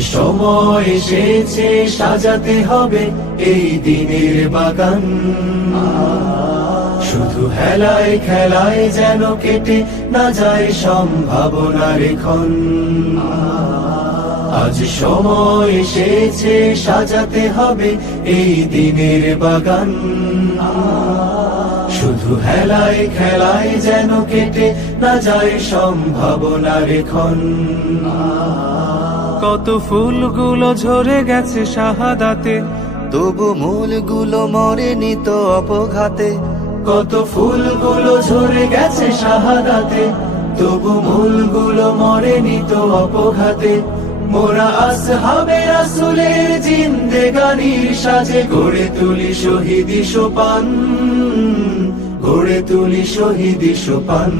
সময় এসেছে সাজাতে হবে এই দিনের বাগান। শুধু হেলায় খেলায় যেন কেটে না যায় সম্ভাবনার ক্ষণ। আজ সময় এসেছে সাজাতে হবে এই দিনের বাগান। শুধু হেলায় খেলায় যেন কেটে না যায় সম্ভাবনার ক্ষণ। কত ফুলগুলো ঝরে গেছে শাহাদাতে, তবু মূলগুলো মরেনি তো অপঘাতে। কত ফুলগুলো ঝরে গেছে শাহাদাতে, তবু মূলগুলো মরেনি তো অপঘাতে। মোরা আসহাবে রাসূলের জিন্দেগানির সাজে গড়ে তুলি শহীদি সোপান, গড়ে তুলি শহীদি সোপান।